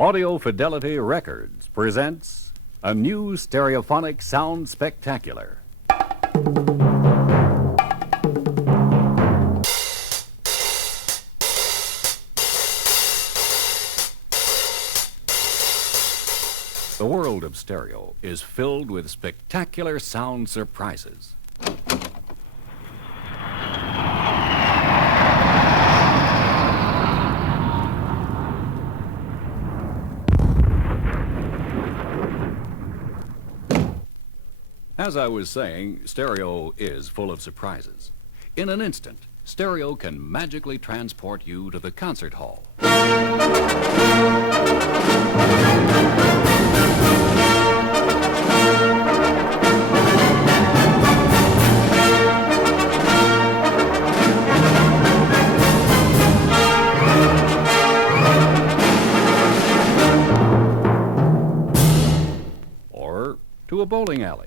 Audio Fidelity Records presents a new stereophonic sound spectacular. The world of stereo is filled with spectacular sound surprises. As I was saying, stereo is full of surprises. In an instant, stereo can magically transport you to the concert hall. Or to a bowling alley.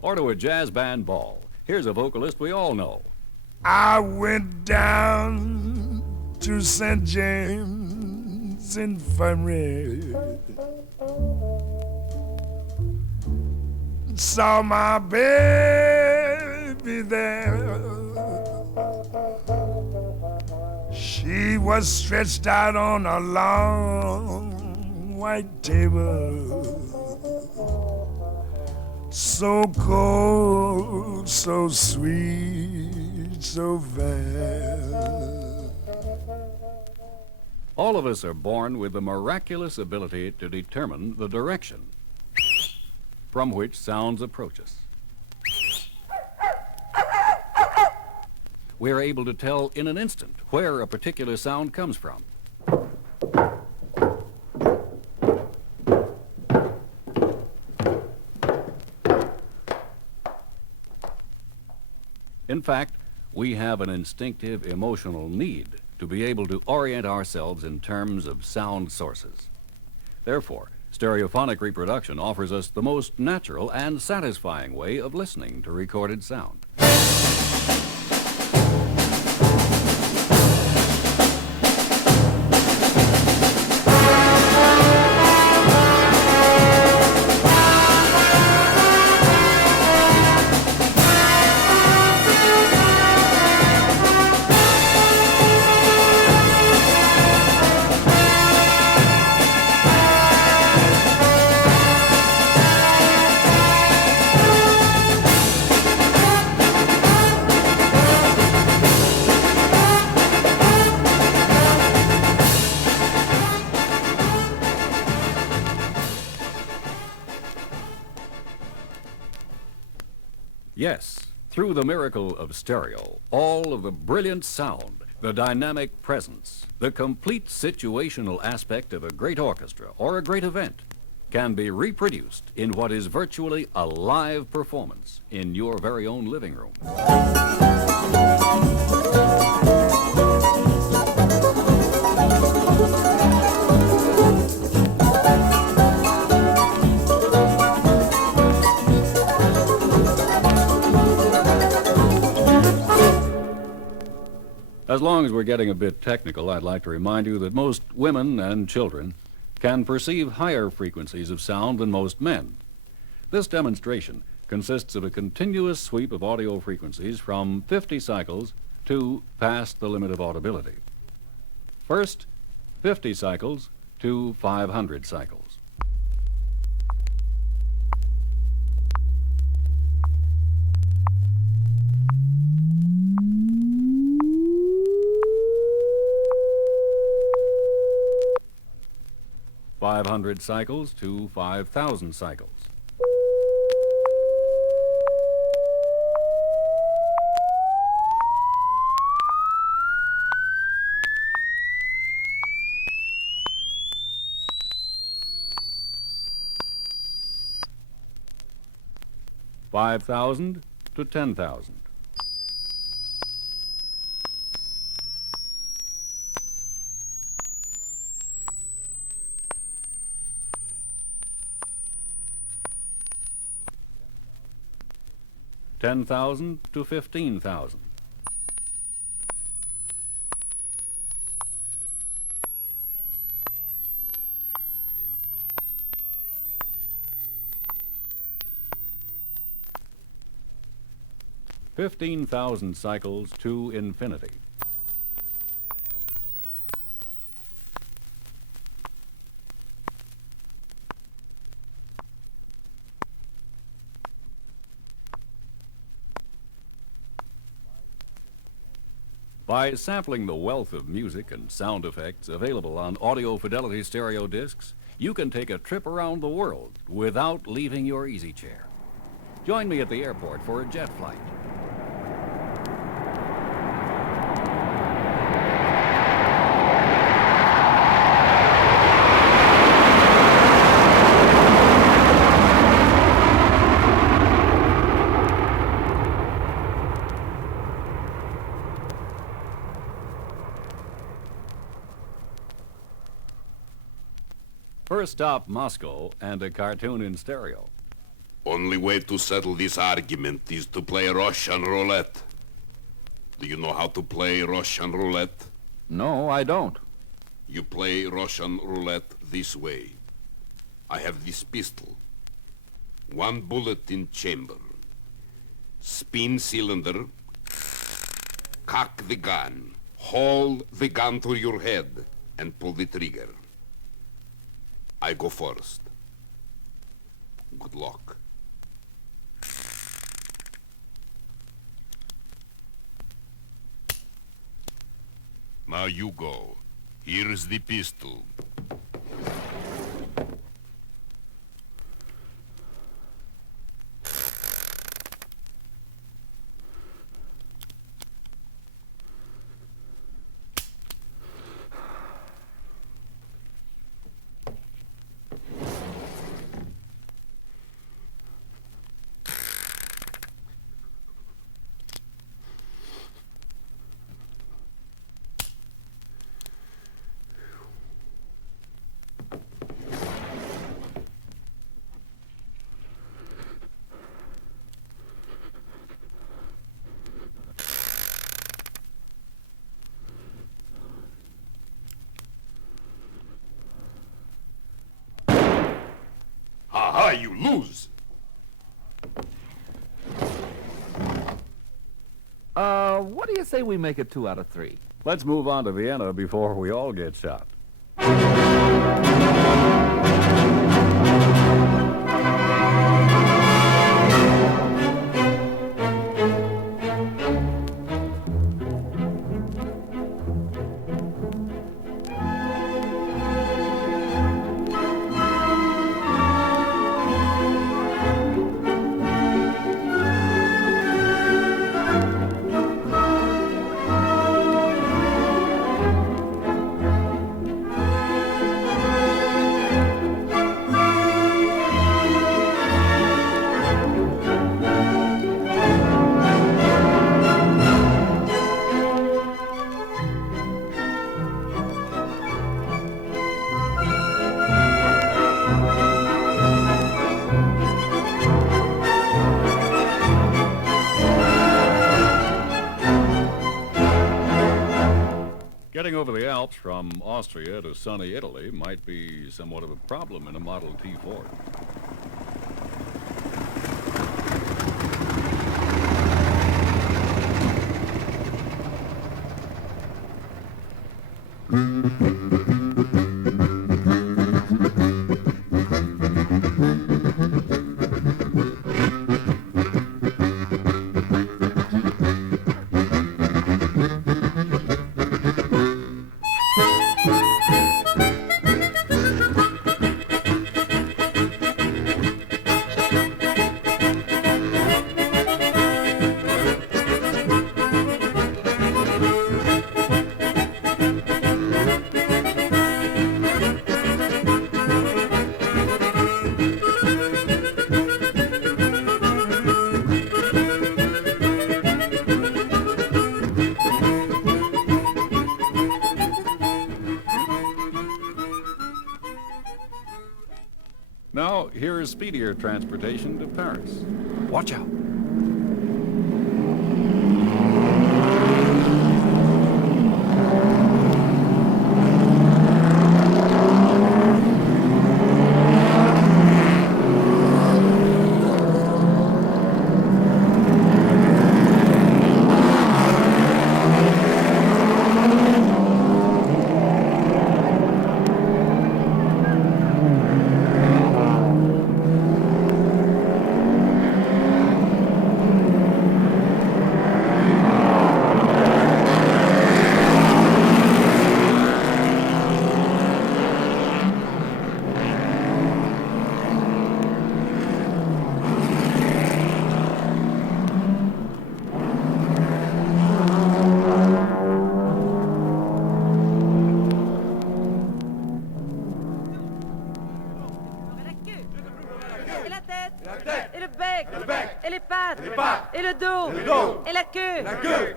Or to a jazz band ball. Here's a vocalist we all know. I went down to St. James Infirmary, saw my baby there. She was stretched out on a long white table, so cold, so sweet, so fair. All of us are born with the miraculous ability to determine the direction from which sounds approach us. We're able to tell in an instant where a particular sound comes from. In fact, we have an instinctive emotional need to be able to orient ourselves in terms of sound sources. Therefore, stereophonic reproduction offers us the most natural and satisfying way of listening to recorded sound. Yes, through the miracle of stereo, all of the brilliant sound, the dynamic presence, the complete situational aspect of a great orchestra or a great event can be reproduced in what is virtually a live performance in your very own living room. As long as we're getting a bit technical, I'd like to remind you that most women and children can perceive higher frequencies of sound than most men. This demonstration consists of a continuous sweep of audio frequencies from 50 cycles to past the limit of audibility. First, 50 cycles to 500 cycles. .500 cycles to 5,000 cycles. $5,000 to 10,000. $10,000 to 15,000. 15,000 cycles to infinity. By sampling the wealth of music and sound effects available on Audio Fidelity stereo discs, you can take a trip around the world without leaving your easy chair. Join me at the airport for a jet flight. First stop, Moscow, and a cartoon in stereo. Only way to settle this argument is to play Russian roulette. Do you know how to play Russian roulette? No, I don't. You play Russian roulette this way. I have this pistol. One bullet in chamber. Spin cylinder. Cock the gun. Hold the gun to your head and pull the trigger. I go first. Good luck. Now you go. Here's the pistol. Aha, you lose! What do you say we make it 2 out of 3? Let's move on to Vienna before we all get shot. Getting over the Alps from Austria to sunny Italy might be somewhat of a problem in a Model T Ford. Now, here is speedier transportation to Paris. Watch out. Et la queue.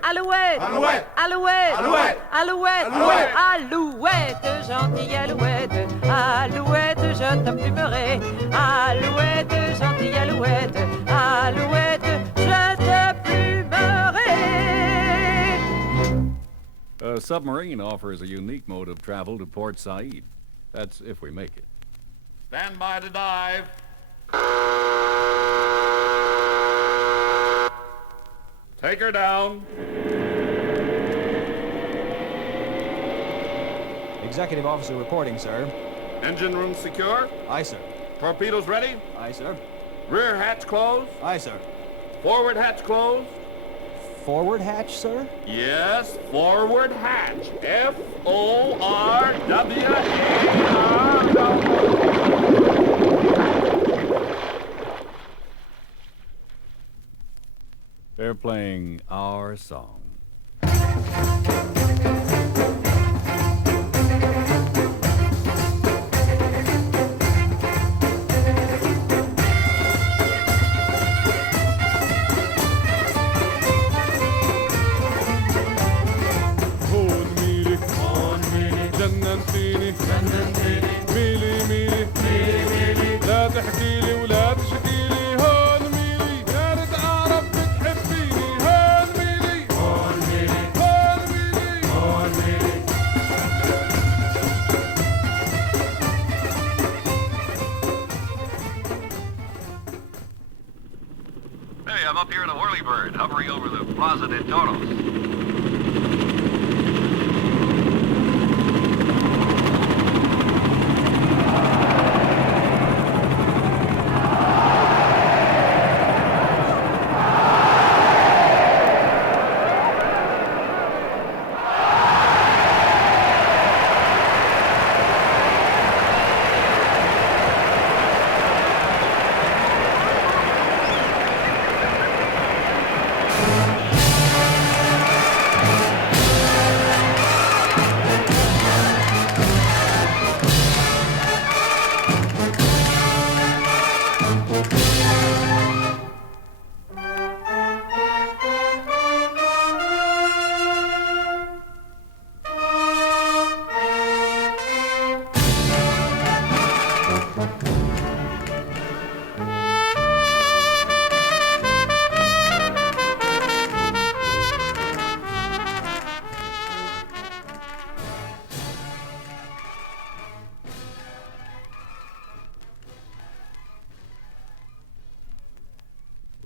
Alouette. Alouette. Alouette. Alouette. Alouette, gentille alouette. Alouette, je t'applumerai. Alouette, gentille alouette. Alouette, je t'applumerai. A submarine offers a unique mode of travel to Port Said. That's if we make it. Stand by to dive. Take her down. Executive officer reporting, sir. Engine room secure. Aye, sir. Torpedoes ready. Aye, sir. Rear hatch closed. Aye, sir. Forward hatch closed. Forward hatch, sir? Yes, forward hatch. Forward. They're playing our song. جننتيني ميلي ميلي لا تحكيلي ولا تشكيلي هون ميلي يا ريت اعرف بتحبيني هون ميلي هون ميلي هون ميلي Hey, I'm up here in a whirlybird, hovering over the Plaza de Toros.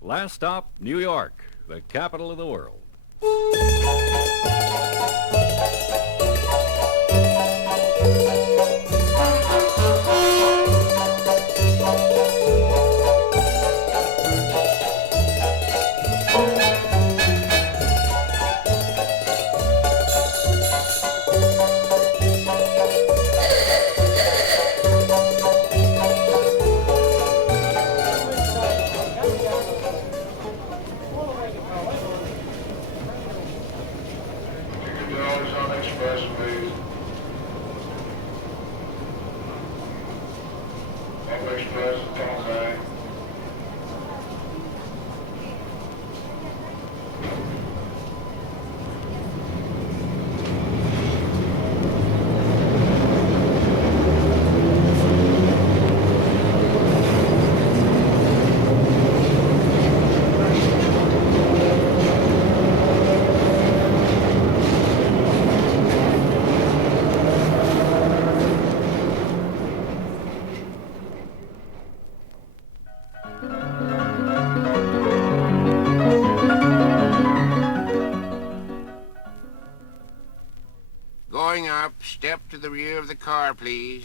Last stop, New York, the capital of the world. Going up, step to the rear of the car, please.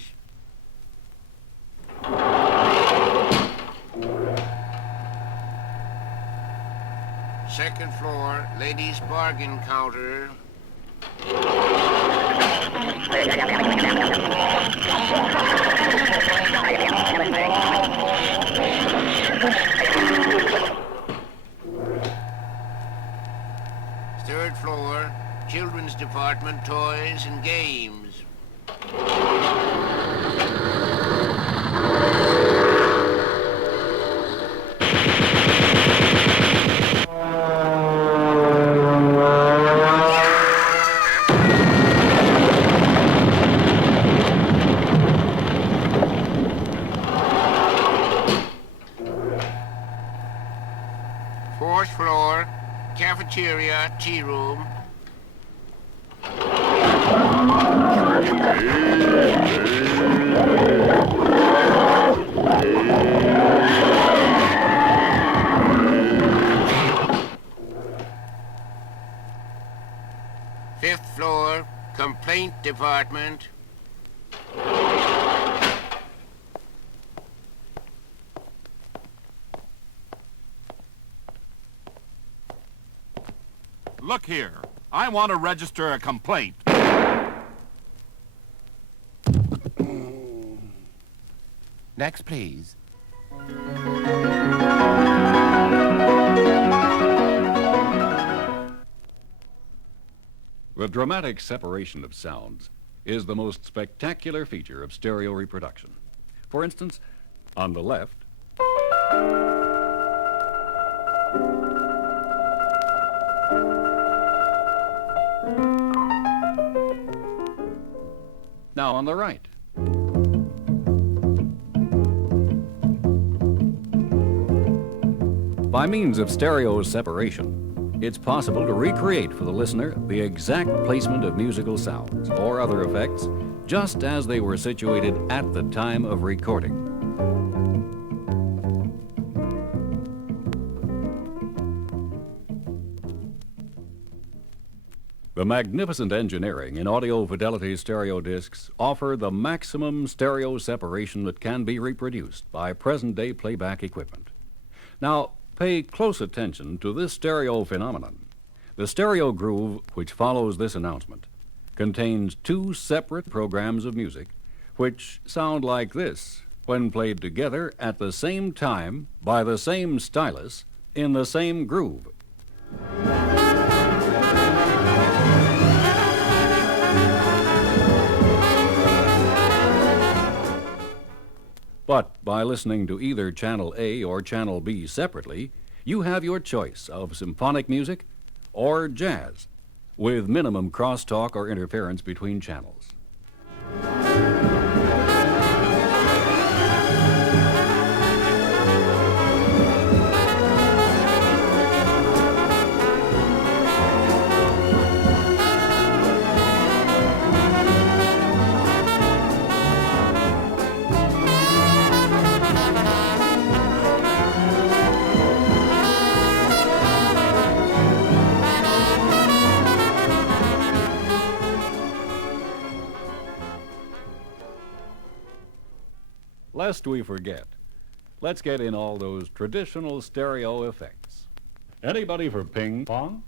Second floor, ladies' bargain counter. Third floor, children's department, toys and games. floor, cafeteria, tea room. Fifth floor, complaint department. Look here. I want to register a complaint. Next, please. The dramatic separation of sounds is the most spectacular feature of stereo reproduction. For instance, on the left, now on the right. By means of stereo separation, it's possible to recreate for the listener the exact placement of musical sounds or other effects just as they were situated at the time of recording. The magnificent engineering in Audio Fidelity stereo discs offer the maximum stereo separation that can be reproduced by present-day playback equipment. Now, pay close attention to this stereo phenomenon. The stereo groove, which follows this announcement, contains two separate programs of music which sound like this when played together at the same time by the same stylus in the same groove. But by listening to either Channel A or Channel B separately, you have your choice of symphonic music or jazz, with minimum crosstalk or interference between channels. Lest we forget, let's get in all those traditional stereo effects. Anybody for ping pong?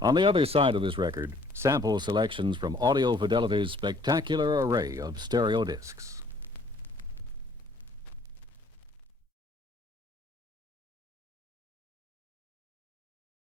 On the other side of this record, sample selections from Audio Fidelity's spectacular array of stereo discs.